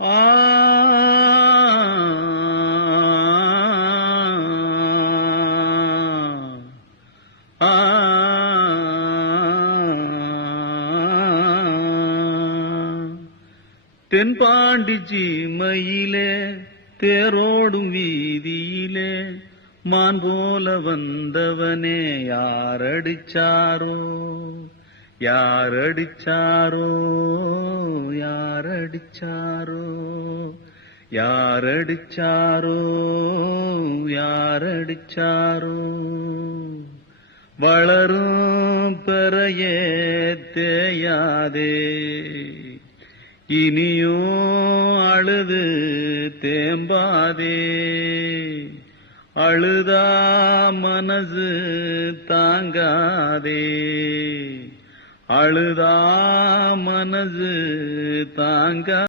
ஆ ஆ தென்பாண்டி சீமையிலே தேரோடும் வீதியிலே மான் போல வந்தவனே யாரடிச்சாரோ யாரடிச்சாரோ யாரடிச்சாரோ யாரடிச்சாரோ யாரடிச்சாரோ வளரும் பெறையே தேயாதே இனியும் அழுது தேம்பாதே அழுதா மனசு தாங்காதே அழுதா மனசு தாங்க